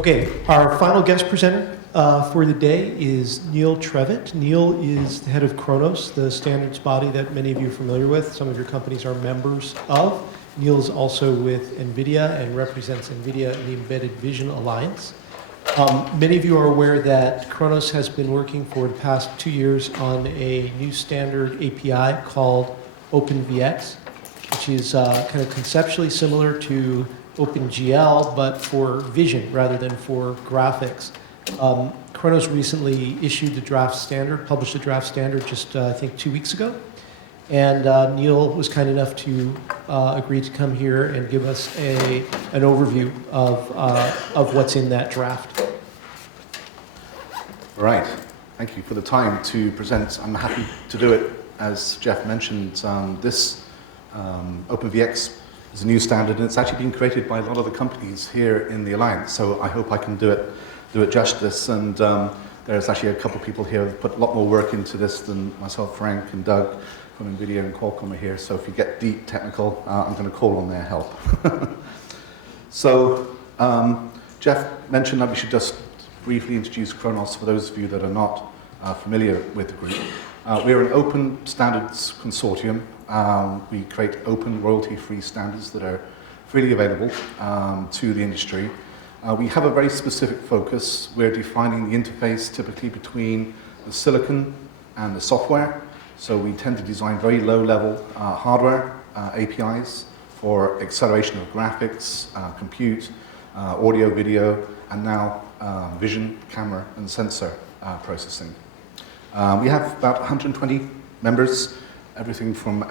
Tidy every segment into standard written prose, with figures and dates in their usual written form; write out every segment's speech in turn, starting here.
Okay, our final guest presenter for the day is Neil Trevett. Neil is the head of Khronos, the standards body that many of you are familiar with. Some of your companies are members of. Neil is also with NVIDIA and represents NVIDIA in the Embedded Vision Alliance. Many of you are aware that Khronos has been working for the past 2 years on a new standard API called OpenVX, which is kind of conceptually similar to OpenGL, but for vision rather than for graphics. Khronos recently issued the draft standard, published the draft standard just, I think, 2 weeks ago. And Neil was kind enough to agree to come here and give us an overview of what's in that draft. All right. Thank you for the time to present. I'm happy to do it. As Jeff mentioned, this OpenVX is a new standard, and it's actually been created by a lot of the companies here in the Alliance, so I hope I can do it justice. And there's actually a couple of people here who have put a lot more work into this than myself, Frank, and Doug from NVIDIA and Qualcomm are here, so if you get deep technical, I'm going to call on their help. So, Jeff mentioned that we should just briefly introduce Khronos for those of you that are not familiar with the group. We're an open standards consortium. We create open royalty-free standards that are freely available to the industry. We have a very specific focus. We're defining the interface typically between the silicon and the software. So we tend to design very low-level hardware APIs for acceleration of graphics, compute, audio, video, and now vision, camera, and sensor processing. We have about 120 members, everything from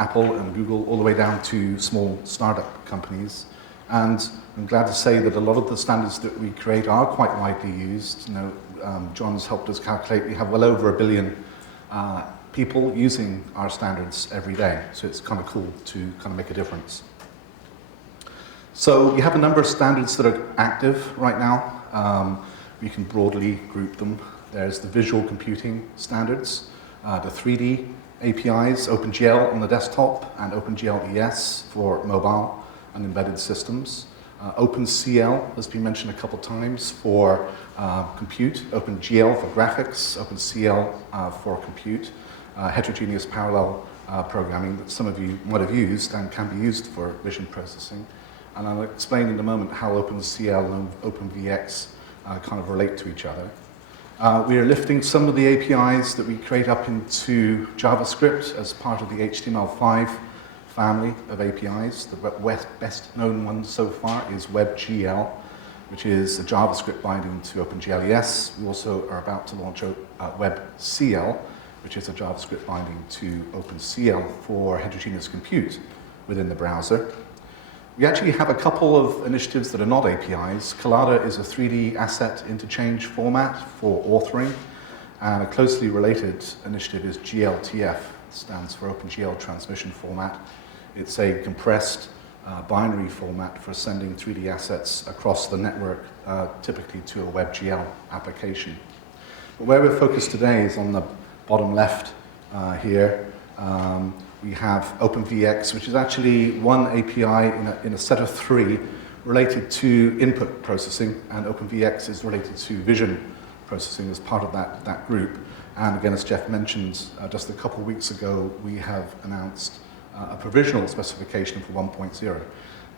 Apple and Google all the way down to small startup companies. And I'm glad to say that a lot of the standards that we create are quite widely used. You know, John's helped us calculate we have well over 1 billion people using our standards every day. So it's kind of cool to kind of make a difference. So we have a number of standards that are active right now. We can broadly group them. There's the visual computing standards, the 3D APIs, OpenGL on the desktop, and OpenGL ES for mobile and embedded systems. OpenCL has been mentioned a couple times for compute, OpenGL for graphics, OpenCL for compute, heterogeneous parallel programming that some of you might have used and can be used for vision processing. And I'll explain in a moment how OpenCL and OpenVX kind of relate to each other. We are lifting some of the APIs that we create up into JavaScript as part of the HTML5 family of APIs. The best known one so far is WebGL, which is a JavaScript binding to OpenGL ES. We also are about to launch WebCL, which is a JavaScript binding to OpenCL for heterogeneous compute within the browser. We actually have a couple of initiatives that are not APIs. Collada is a 3D asset interchange format for authoring, and a closely related initiative is GLTF, stands for OpenGL Transmission Format. It's a compressed binary format for sending 3D assets across the network, typically to a WebGL application. But where we're focused today is on the bottom left here. We have OpenVX, which is actually one API in a set of 3 related to input processing, and OpenVX is related to vision processing as part of that group. And again, as Jeff mentioned, just a couple of weeks ago, we have announced a provisional specification for 1.0.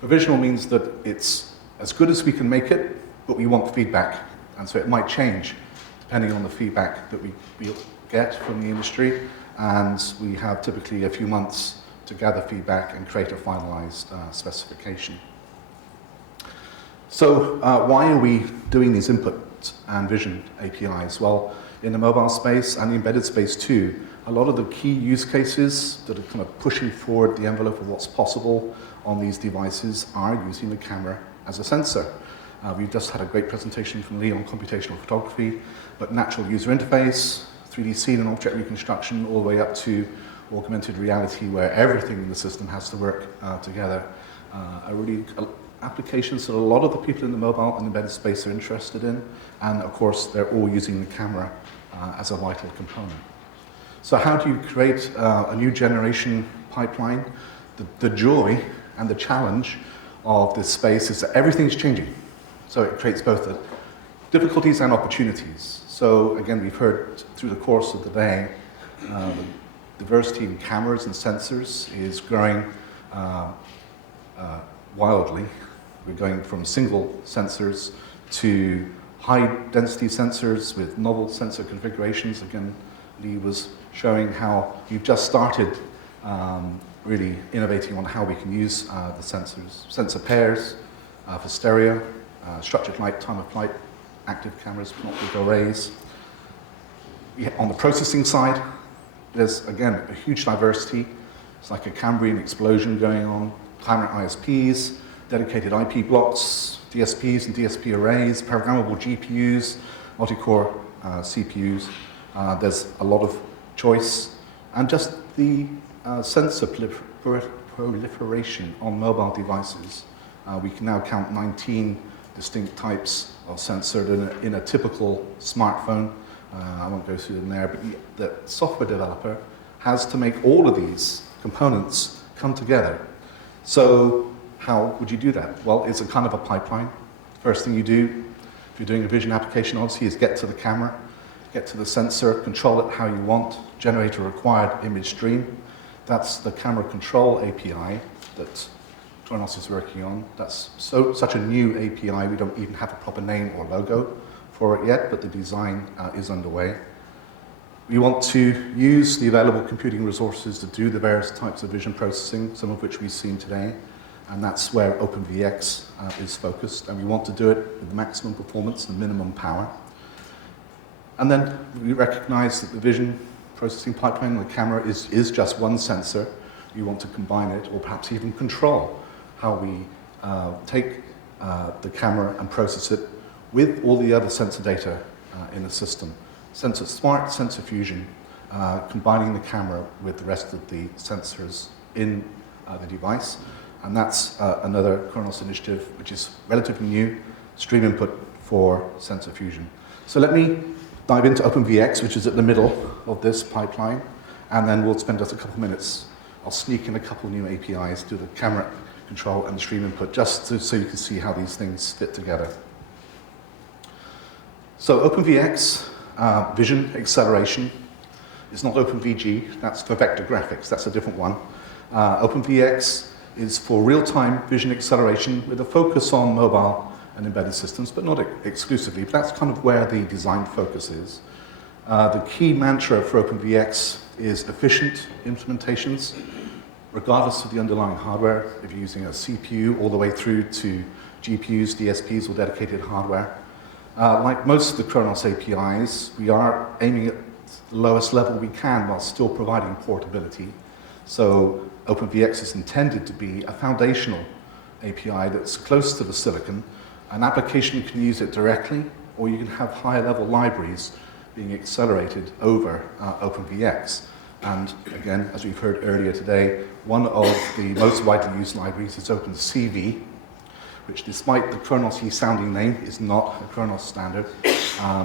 Provisional means that it's as good as we can make it, but we want feedback. And so it might change depending on the feedback that we get from the industry. And we have typically a few months to gather feedback and create a finalized specification. So why are we doing these input and vision APIs? Well, in the mobile space and the embedded space too, a lot of the key use cases that are kind of pushing forward the envelope of what's possible on these devices are using the camera as a sensor. We've just had a great presentation from Lee on computational photography, but natural user interface, 3D scene and object reconstruction, all the way up to augmented reality, where everything in the system has to work together. Are really applications that a lot of the people in the mobile and embedded space are interested in, and of course they're all using the camera as a vital component. So how do you create a new generation pipeline? The joy and the challenge of this space is that everything's changing. So it creates both the difficulties and opportunities. So again, we've heard through the course of the day, the diversity in cameras and sensors is growing wildly. We're going from single sensors to high-density sensors with novel sensor configurations. Again, Lee was showing how you've just started really innovating on how we can use the sensors. Sensor pairs for stereo, structured light, time of flight, active cameras, optic arrays. On the processing side, there's, again, a huge diversity. It's like a Cambrian explosion going on. Climate ISPs, dedicated IP blocks, DSPs and DSP arrays, programmable GPUs, multi-core CPUs. There's a lot of choice. And just the sensor proliferation on mobile devices. We can now count 19 distinct types of sensor in a typical smartphone. I won't go through them there, but the software developer has to make all of these components come together. So how would you do that? Well, it's a kind of a pipeline. First thing you do, if you're doing a vision application, obviously, is get to the camera, get to the sensor, control it how you want, generate a required image stream. That's the camera control API that Khronos is working on. That's such a new API, we don't even have a proper name or logo for it yet, but the design is underway. We want to use the available computing resources to do the various types of vision processing, some of which we've seen today, and that's where OpenVX is focused, and we want to do it with maximum performance and minimum power. And then we recognize that the vision processing pipeline on the camera is just one sensor. We want to combine it, or perhaps even control how we take the camera and process it with all the other sensor data in the system. Sensor Smart, Sensor Fusion, combining the camera with the rest of the sensors in the device. And that's another Khronos initiative, which is relatively new, stream input for sensor fusion. So let me dive into OpenVX, which is at the middle of this pipeline, and then we'll spend just a couple minutes. I'll sneak in a couple new APIs, do the camera control and the stream input, just so you can see how these things fit together. So OpenVX, vision acceleration, is not OpenVG, that's for vector graphics, that's a different one. OpenVX is for real-time vision acceleration with a focus on mobile and embedded systems, but not exclusively, but that's kind of where the design focus is. The key mantra for OpenVX is efficient implementations, regardless of the underlying hardware, if you're using a CPU all the way through to GPUs, DSPs, or dedicated hardware. Like most of the Khronos APIs, we are aiming at the lowest level we can while still providing portability. So OpenVX is intended to be a foundational API that's close to the silicon. An application can use it directly, or you can have higher level libraries being accelerated over OpenVX. And again, as we've heard earlier today, one of the most widely used libraries is OpenCV, which despite the Khronos-y sounding name is not a Khronos standard,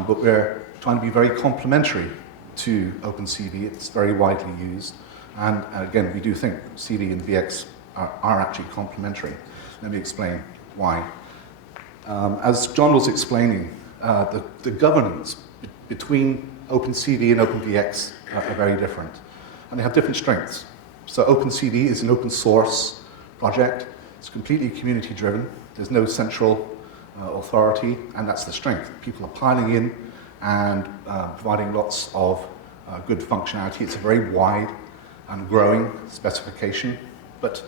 but we're trying to be very complementary to OpenCV. It's very widely used. And again, we do think CV and VX are actually complementary. Let me explain why. As John was explaining, the governance between OpenCV and OpenVX are very different, and they have different strengths. So OpenCV is an open source project. It's completely community driven. There's no central authority, and that's the strength. People are piling in and providing lots of good functionality. It's a very wide and growing specification. But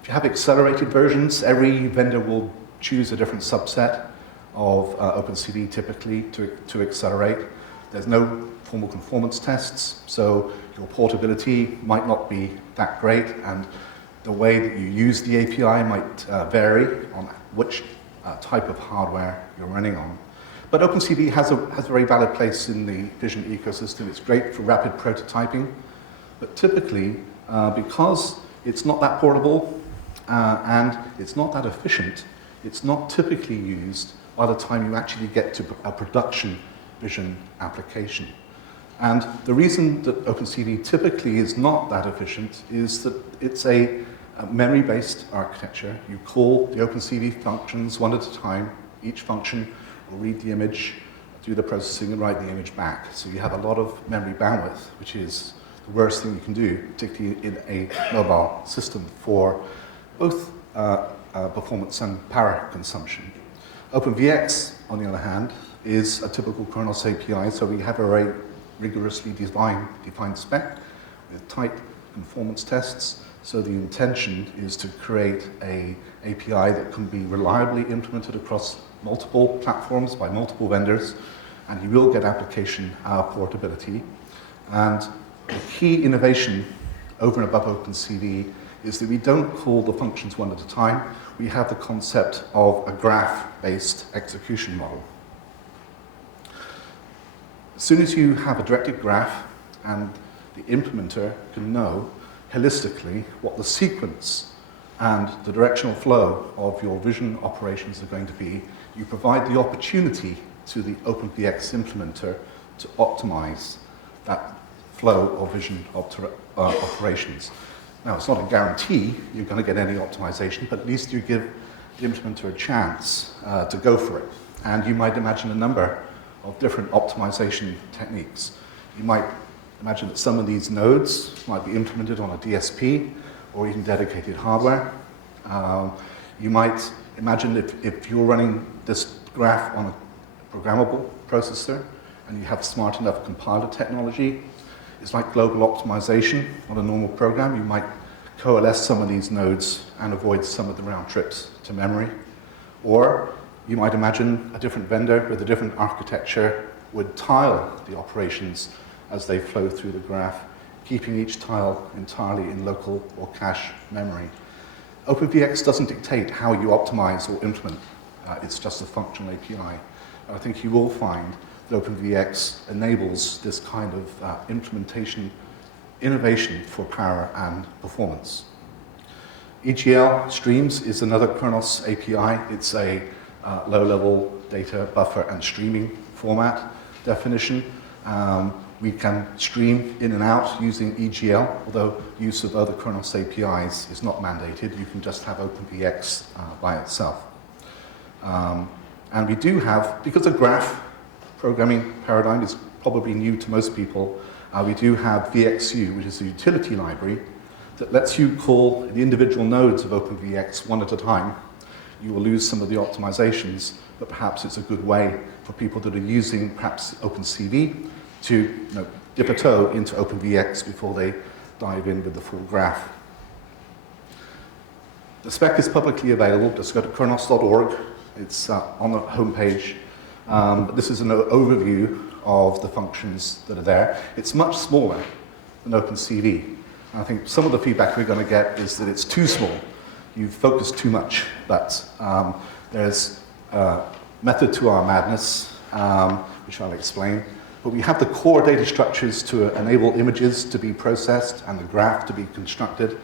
if you have accelerated versions, every vendor will choose a different subset of OpenCV typically to accelerate. There's no formal conformance tests, so your portability might not be that great, and the way that you use the API might vary on which type of hardware you're running on. But OpenCV has a very valid place in the vision ecosystem. It's great for rapid prototyping, but typically, because it's not that portable and it's not that efficient, it's not typically used by the time you actually get to a production vision application. And the reason that OpenCV typically is not that efficient is that it's a memory-based architecture. You call the OpenCV functions one at a time, Each function will read the image, do the processing, and write the image back. So you have a lot of memory bandwidth, which is the worst thing you can do, particularly in a mobile system for both performance and power consumption. OpenVX, on the other hand, is a typical Khronos API, so we have a very rigorously defined spec with tight conformance tests. So the intention is to create an API that can be reliably implemented across multiple platforms by multiple vendors, and you will get application portability. And the key innovation over and above OpenCV is that we don't call the functions one at a time. We have the concept of a graph-based execution model. As soon as you have a directed graph and the implementer can know holistically what the sequence and the directional flow of your vision operations are going to be, you provide the opportunity to the OpenVX implementer to optimize that flow of vision operations. Now, it's not a guarantee you're going to get any optimization, but at least you give the implementer a chance to go for it. And you might imagine a number of different optimization techniques. You might imagine that some of these nodes might be implemented on a DSP or even dedicated hardware. You might imagine if you're running this graph on a programmable processor and you have smart enough compiler technology, it's like global optimization on a normal program. You might coalesce some of these nodes and avoid some of the round trips to memory. Or you might imagine a different vendor with a different architecture would tile the operations as they flow through the graph, keeping each tile entirely in local or cache memory. OpenVX doesn't dictate how you optimize or implement. It's just a functional API. I think you will find that OpenVX enables this kind of implementation innovation for power and performance. EGL streams is another Khronos API. It's a low-level data buffer and streaming format definition. We can stream in and out using EGL, although use of other Khronos APIs is not mandated. You can just have OpenVX by itself. And we do have, because the graph programming paradigm is probably new to most people, we do have VXU, which is a utility library that lets you call the individual nodes of OpenVX one at a time. You will lose some of the optimizations, but perhaps it's a good way for people that are using perhaps OpenCV to dip a toe into OpenVX before they dive in with the full graph. The spec is publicly available. Just go to khronos.org. It's on the homepage. This is an overview of the functions that are there. It's much smaller than OpenCV. I think some of the feedback we're going to get is that it's too small. You've focused too much, but there's a method to our madness, which I'll explain. But we have the core data structures to enable images to be processed and the graph to be constructed.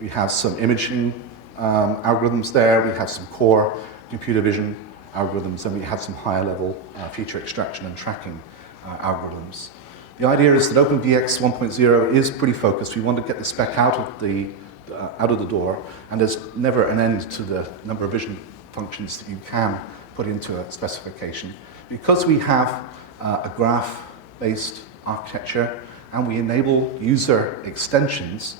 We have some imaging algorithms there. We have some core computer vision algorithms, and we have some higher level feature extraction and tracking algorithms. The idea is that OpenVX 1.0 is pretty focused. We want to get the spec out of the door, and there's never an end to the number of vision functions that you can put into a specification. Because we have a graph-based architecture and we enable user extensions,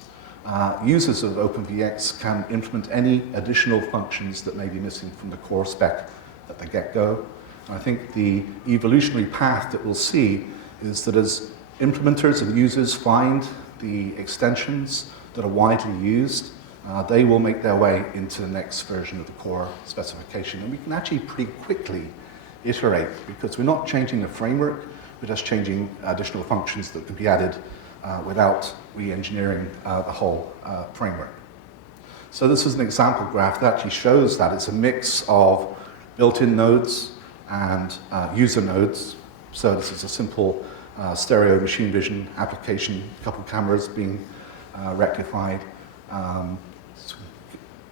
users of OpenVX can implement any additional functions that may be missing from the core spec at the get-go. I think the evolutionary path that we'll see is that as implementers and users find the extensions that are widely used, they will make their way into the next version of the core specification. And we can actually pretty quickly iterate, because we're not changing the framework, we're just changing additional functions that can be added without re-engineering the whole framework. So this is an example graph that actually shows that it's a mix of built-in nodes and user nodes. So this is a simple stereo machine vision application, a couple cameras being rectified,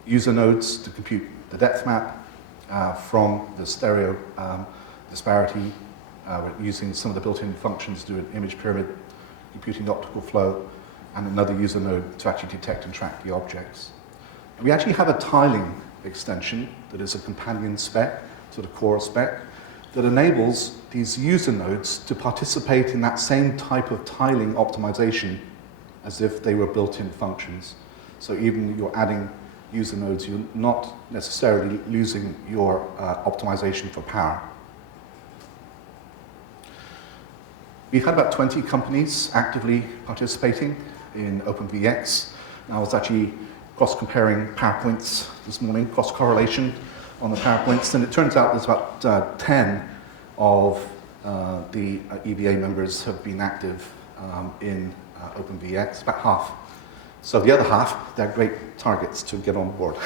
user nodes to compute the depth map from the stereo disparity, using some of the built-in functions to do an image pyramid, computing the optical flow, and another user node to actually detect and track the objects. And we actually have a tiling extension that is a companion spec to the core spec that enables these user nodes to participate in that same type of tiling optimization as if they were built-in functions. So even you're adding user nodes, you're not necessarily losing your optimization for power. We've had about 20 companies actively participating in OpenVX. I was actually cross-comparing PowerPoints this morning, cross-correlation on the PowerPoints, and it turns out there's about 10 of the EVA members have been active in OpenVX, about half. So the other half, they're great targets to get on board.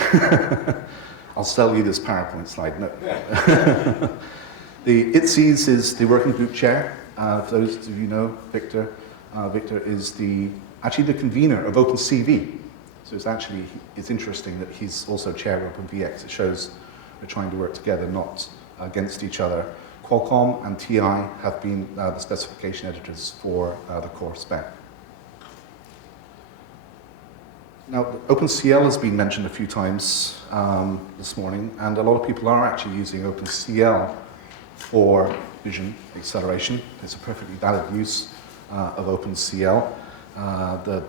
I'll sell you this PowerPoint slide. No. The ITSEs is the working group chair. For those of you know, Victor is actually the convener of OpenCV. So it's interesting that he's also chair of OpenVX. It shows we're trying to work together, not against each other. Qualcomm and TI have been the specification editors for the core spec. Now, OpenCL has been mentioned a few times this morning, and a lot of people are actually using OpenCL for vision acceleration. It's a perfectly valid use of OpenCL. The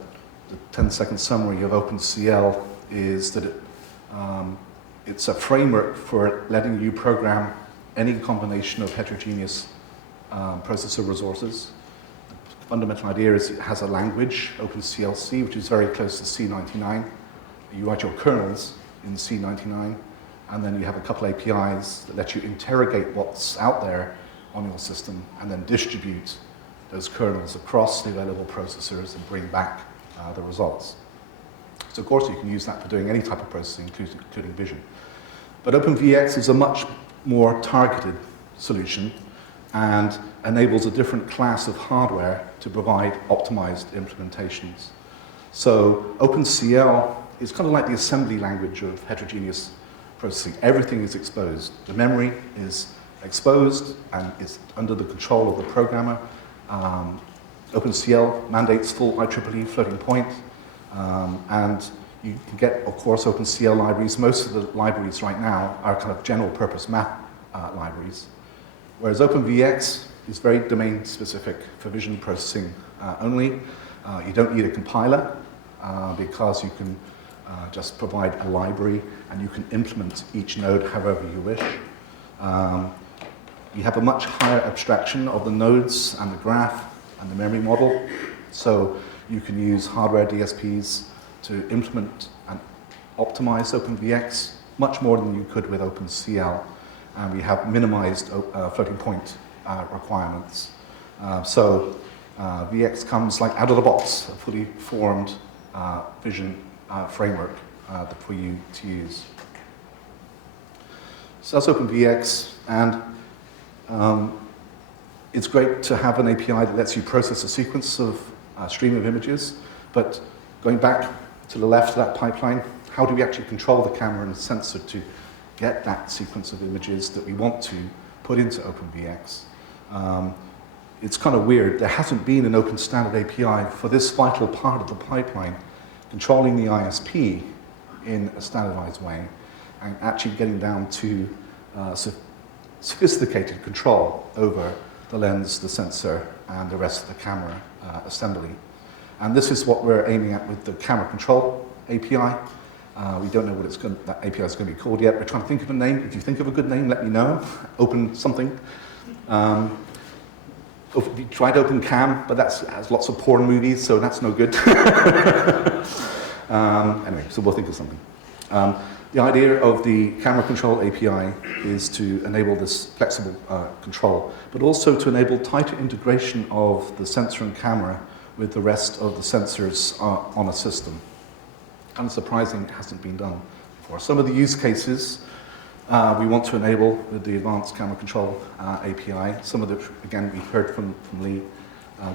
10-second summary of OpenCL is that it's a framework for letting you program any combination of heterogeneous processor resources. The fundamental idea is it has a language, OpenCLC, which is very close to C99. You write your kernels in C99, and then you have a couple APIs that let you interrogate what's out there on your system and then distribute those kernels across the available processors and bring back the results. So of course you can use that for doing any type of processing, including vision. But OpenVX is a much more targeted solution and enables a different class of hardware to provide optimized implementations. So OpenCL is kind of like the assembly language of heterogeneous processing. Everything is exposed. The memory is exposed and is under the control of the programmer. OpenCL mandates full IEEE floating point, and you can get, of course, OpenCL libraries. Most of the libraries right now are kind of general purpose map libraries, whereas OpenVX is very domain specific for vision processing only. You don't need a compiler because you can just provide a library and you can implement each node however you wish. You have a much higher abstraction of the nodes and the graph and the memory model. So you can use hardware DSPs to implement and optimize OpenVX much more than you could with OpenCL. And we have minimized floating point requirements. So VX comes like out of the box, a fully formed vision framework for you to use. So that's OpenVX, and it's great to have an API that lets you process a sequence of stream of images, but going back to the left of that pipeline, how do we actually control the camera and the sensor to get that sequence of images that we want to put into OpenVX? It's kind of weird. There hasn't been an open standard API for this vital part of the pipeline, controlling the ISP in a standardized way and actually getting down to sophisticated control over the lens, the sensor, and the rest of the camera assembly. And this is what we're aiming at with the camera control API. We don't know what that API is going to be called yet. We're trying to think of a name. If you think of a good name, let me know. Open something. We tried OpenCam, but that has lots of porn movies, so that's no good. Anyway, so we'll think of something. The idea of the camera control API is to enable this flexible control, but also to enable tighter integration of the sensor and camera with the rest of the sensors on a system. Unsurprising, it hasn't been done before. Some of the use cases we want to enable with the advanced camera control API. Some of the, again, we heard from Lee,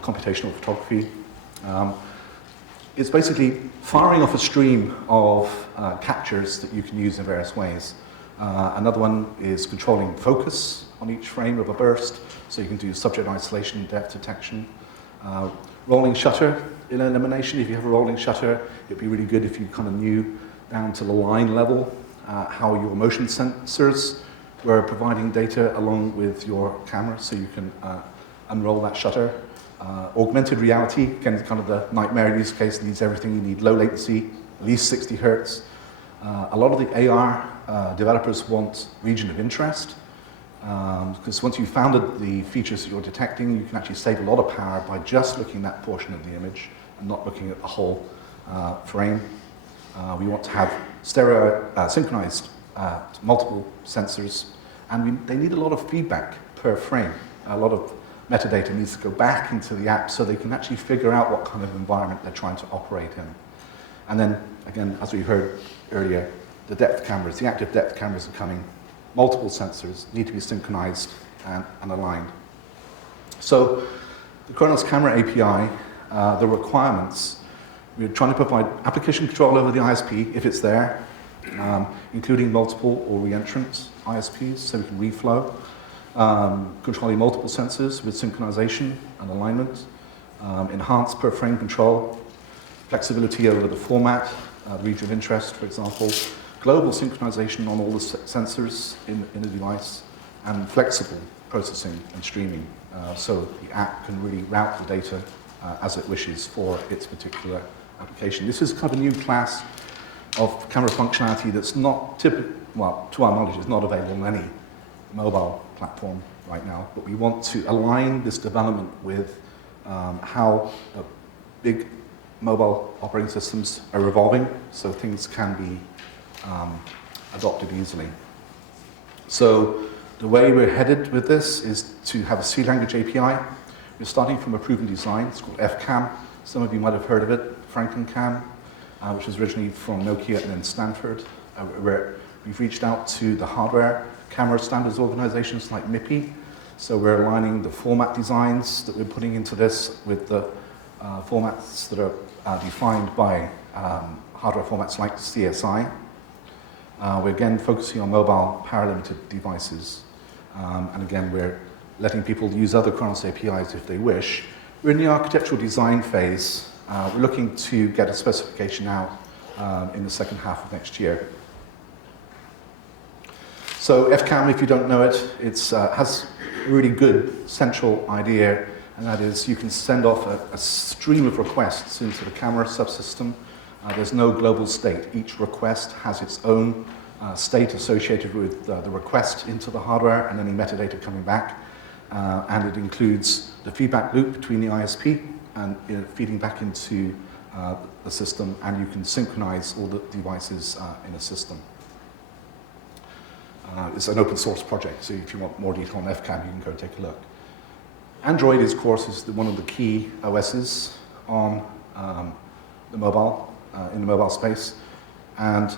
computational photography. It's basically firing off a stream of captures that you can use in various ways. Another one is controlling focus on each frame of a burst, so you can do subject isolation, depth detection. Rolling shutter elimination. If you have a rolling shutter, it'd be really good if you kind of knew down to the line level how your motion sensors We're providing data along with your camera so you can unroll that shutter. Augmented reality, again, kind of the nightmare use case, needs everything. You need low latency, at least 60 hertz. A lot of the AR developers want region of interest, because once you've founded the features that you're detecting, you can actually save a lot of power by just looking at that portion of the image and not looking at the whole frame. We want to have synchronized multiple sensors, and they need a lot of feedback per frame. A lot of metadata needs to go back into the app so they can actually figure out what kind of environment they're trying to operate in. And then, again, as we heard earlier, the depth cameras, the active depth cameras are coming. Multiple sensors need to be synchronized and aligned. So the Khronos camera API, the requirements, we're trying to provide application control over the ISP if it's there, including multiple or reentrant ISPs, so we can reflow. Controlling multiple sensors with synchronization and alignment, enhanced per frame control, flexibility over the format, the region of interest, for example, global synchronization on all the sensors in the device, and flexible processing and streaming, so the app can really route the data as it wishes for its particular application. This is kind of a new class of camera functionality that's not typical, well, to our knowledge, is not available on any mobile platform right now, but we want to align this development with how big mobile operating systems are evolving, so things can be adopted easily. So the way we're headed with this is to have a C language API. We're starting from a proven design. It's called FCAM. Some of you might have heard of it, FrankenCam, which was originally from Nokia and then Stanford, where we've reached out to the hardware camera standards organizations like MIPI. So we're aligning the format designs that we're putting into this with the formats that are defined by hardware formats like CSI. We're again focusing on mobile power-limited devices. And again, we're letting people use other Khronos APIs if they wish. We're in the architectural design phase. We're looking to get a specification out in the second half of next year. So FCAM, if you don't know it, it has a really good central idea, and that is you can send off a stream of requests into the camera subsystem. There's no global state. Each request has its own state associated with the request into the hardware and any metadata coming back. And it includes the feedback loop between the ISP and feeding back into the system, and you can synchronize all the devices in a system. It's an open source project, so if you want more detail on FCAM, you can go take a look. Android, of course, is one of the key OSs on the mobile, in the mobile space. And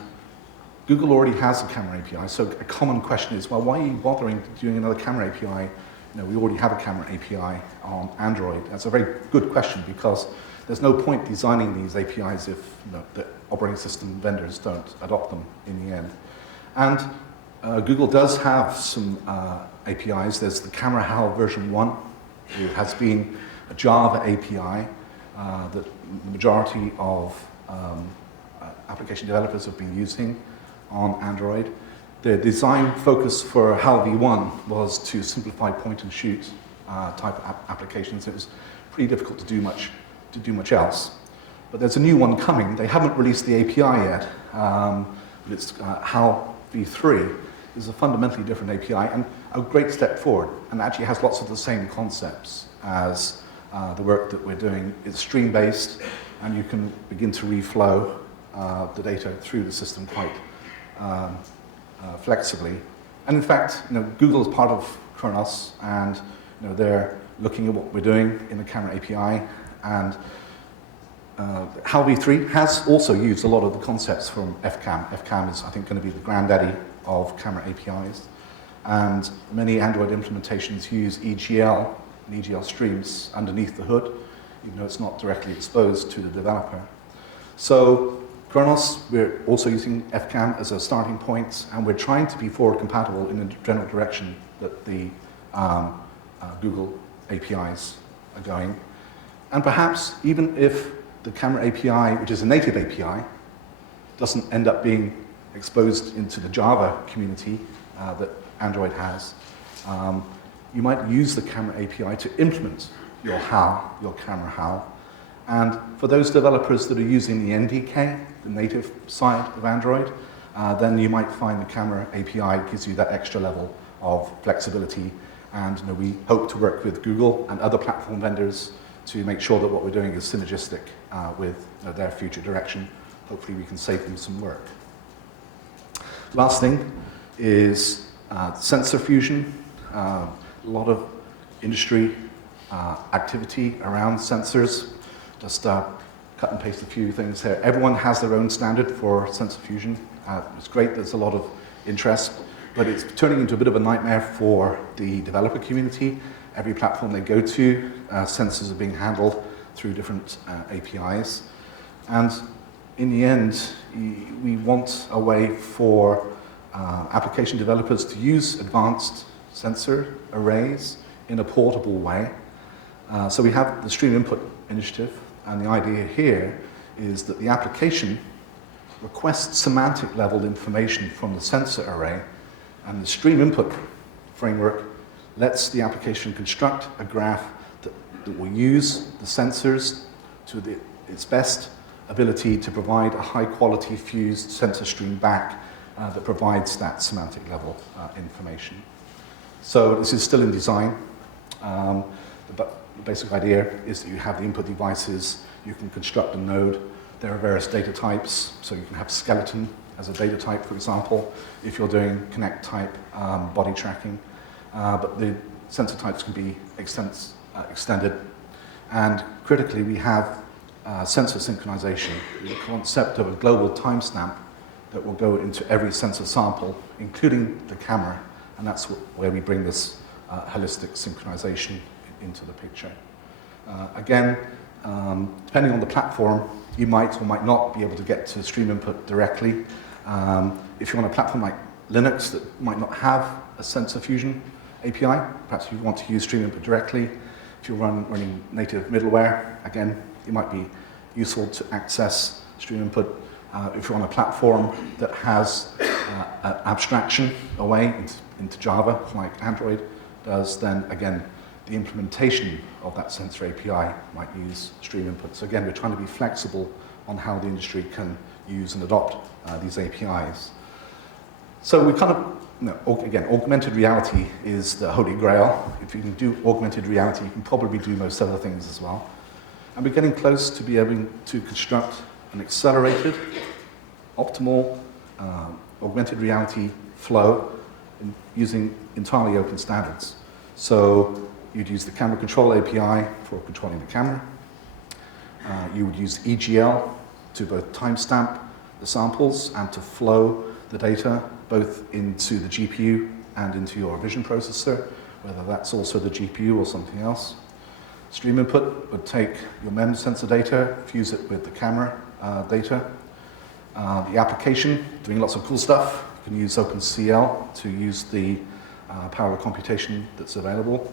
Google already has a camera API, so a common question is, well, why are you bothering doing another camera API? You know, we already have a camera API on Android. That's a very good question, because there's no point designing these APIs if the operating system vendors don't adopt them in the end. And Google does have some APIs. There's the Camera HAL version 1. It has been a Java API that the majority of application developers have been using on Android. The design focus for HAL v1 was to simplify point and shoot type of applications. It was pretty difficult to do much else. But there's a new one coming. They haven't released the API yet, but it's HAL v3. Is a fundamentally different API and a great step forward, and actually has lots of the same concepts as the work that we're doing. It's stream-based, and you can begin to reflow the data through the system quite flexibly. And in fact, Google is part of Khronos, and they're looking at what we're doing in the camera API, and HAL v3 has also used a lot of the concepts from FCAM. FCAM is, I think, going to be the granddaddy of camera APIs, and many Android implementations use EGL and EGL streams underneath the hood, even though it's not directly exposed to the developer. So Khronos, we're also using FCAM as a starting point, and we're trying to be forward compatible in the general direction that the Google APIs are going. And perhaps even if the camera API, which is a native API, doesn't end up being exposed into the Java community that Android has. You might use the camera API to implement your HAL, your camera HAL. And for those developers that are using the NDK, the native side of Android, then you might find the camera API gives you that extra level of flexibility. And we hope to work with Google and other platform vendors to make sure that what we're doing is synergistic with their future direction. Hopefully we can save them some work. Last thing is sensor fusion. A lot of industry activity around sensors. Just cut and paste a few things here. Everyone has their own standard for sensor fusion. It's great, there's a lot of interest, but it's turning into a bit of a nightmare for the developer community. Every platform they go to, sensors are being handled through different APIs. And in the end, we want a way for application developers to use advanced sensor arrays in a portable way. So we have the Stream Input initiative, and the idea here is that the application requests semantic level information from the sensor array, and the Stream Input framework lets the application construct a graph that will use the sensors to its best ability to provide a high quality fused sensor stream back that provides that semantic level information. So this is still in design. The basic idea is that you have the input devices, you can construct a node. There are various data types, so you can have skeleton as a data type, for example, if you're doing connect type body tracking. But the sensor types can be extended. And critically, we have sensor synchronization, the concept of a global timestamp that will go into every sensor sample, including the camera, and that's where we bring this holistic synchronization into the picture. Again, depending on the platform, you might or might not be able to get to Stream Input directly. If you're on a platform like Linux that might not have a sensor fusion API, perhaps you want to use Stream Input directly. If you're running native middleware, again, it might be useful to access Stream Input. If you're on a platform that has an abstraction away into Java, like Android does, then again, the implementation of that sensor API might use Stream Input. So again, we're trying to be flexible on how the industry can use and adopt these APIs. So we kind of, again, augmented reality is the holy grail. If you can do augmented reality, you can probably do most other things as well. And we're getting close to be able to construct an accelerated, optimal, augmented reality flow using entirely open standards. So you'd use the camera control API for controlling the camera. You would use EGL to both timestamp the samples and to flow the data both into the GPU and into your vision processor, whether that's also the GPU or something else. Stream Input would take your MEMS sensor data, fuse it with the camera data. The application, doing lots of cool stuff. You can use OpenCL to use the power of computation that's available.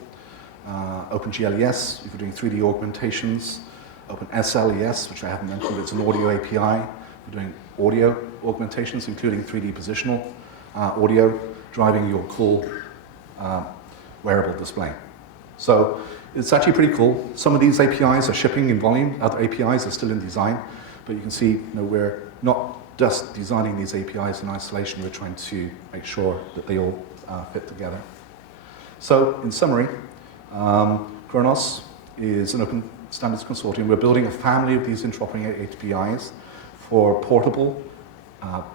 OpenGLES, if you're doing 3D augmentations. OpenSLES, which I haven't mentioned, it's an audio API. We're doing audio augmentations, including 3D positional audio, driving your cool wearable display. So it's actually pretty cool. Some of these APIs are shipping in volume, other APIs are still in design, but you can see we're not just designing these APIs in isolation, we're trying to make sure that they all fit together. So in summary, Khronos is an open standards consortium. We're building a family of these interoperating APIs for portable,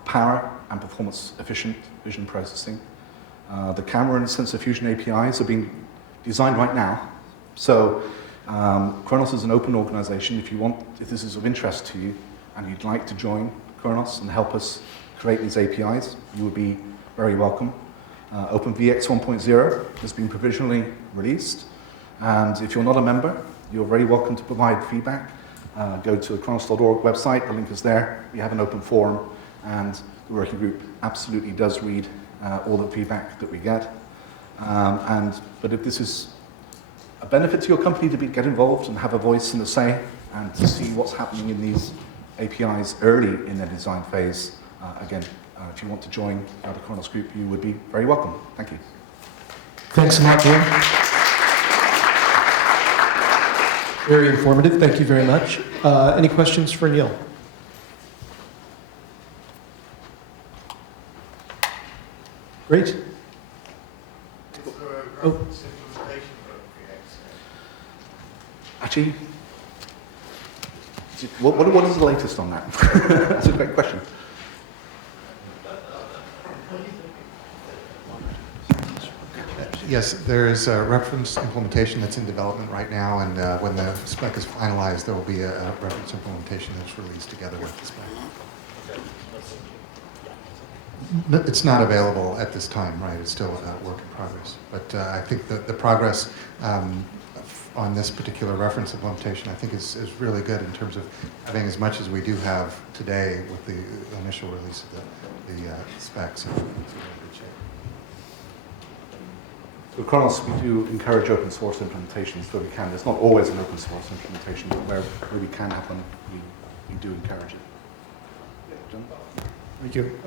power and performance efficient vision processing. The camera and sensor fusion APIs are being designed right now. So Khronos is an open organization. If this is of interest to you and you'd like to join Khronos and help us create these APIs, you would be very welcome. OpenVX 1.0 has been provisionally released, and if you're not a member, you're very welcome to provide feedback. Go to the khronos.org website, the link is there. We have an open forum, and the working group absolutely does read all the feedback that we get. But if this is a benefit to your company to get involved and have a voice and a say, and to see what's happening in these APIs early in their design phase, again, if you want to join the Khronos group, you would be very welcome. Thank you. Thanks a lot, Neil. Very informative. Thank you very much. Any questions for Neil? Great. Oh. Actually, what is the latest on that? That's a great question. Yes, there is a reference implementation that's in development right now, and when the spec is finalized, there will be a reference implementation that's released together with the spec. It's not available at this time, right? It's still a work in progress. But I think that the progress on this particular reference implementation, I think, is really good in terms of having as much as we do have today with the initial release of the specs. With Khronos, we do encourage open source implementations where we can. There's not always an open source implementation, but where we can have one, we do encourage it. John? Thank you.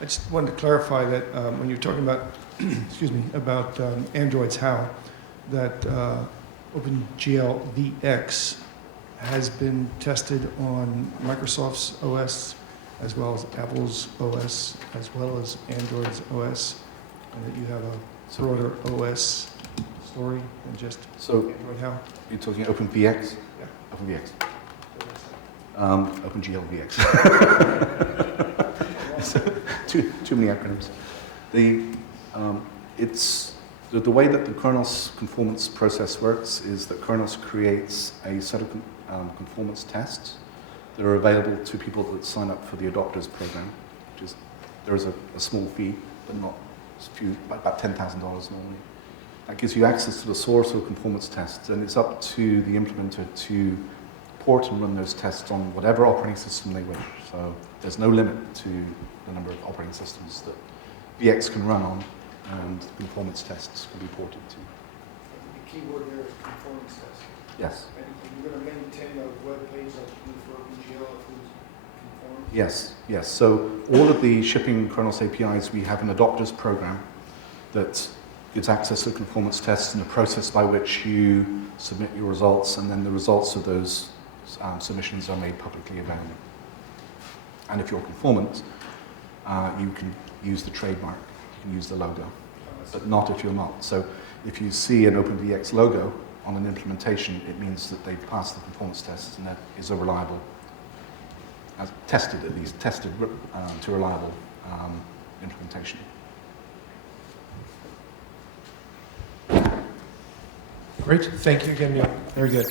I just wanted to clarify that when you're talking about, excuse me, about Android's HAL, that OpenGL VX has been tested on Microsoft's OS as well as Apple's OS as well as Android's OS, and that you have a broader OS story than just Android HAL. You're talking OpenVX? Yeah. OpenVX. OpenGL VX. Too many acronyms. The way that the Khronos conformance process works is that Khronos creates a set of conformance tests that are available to people that sign up for the adopters program, which is, there is a small fee, but not about $10,000 normally. That gives you access to the source of conformance tests, and it's up to the implementer to port and run those tests on whatever operating system they wish. So there's no limit to the number of operating systems that VX can run on, and conformance tests can be ported to. The key word there is conformance test. Yes. And you're going to maintain a web page like you do for OpenGL if it's conformed? Yes. So all of the shipping Khronos APIs, we have an adopters program that gives access to conformance tests and a process by which you submit your results, and then the results of those submissions are made publicly available. And if you're conformant, you can use the trademark, you can use the logo, but not if you're not. So if you see an OpenVX logo on an implementation, it means that they've passed the conformance tests and that is a reliable, tested to reliable implementation. Great. Thank you again, Neil. Very good.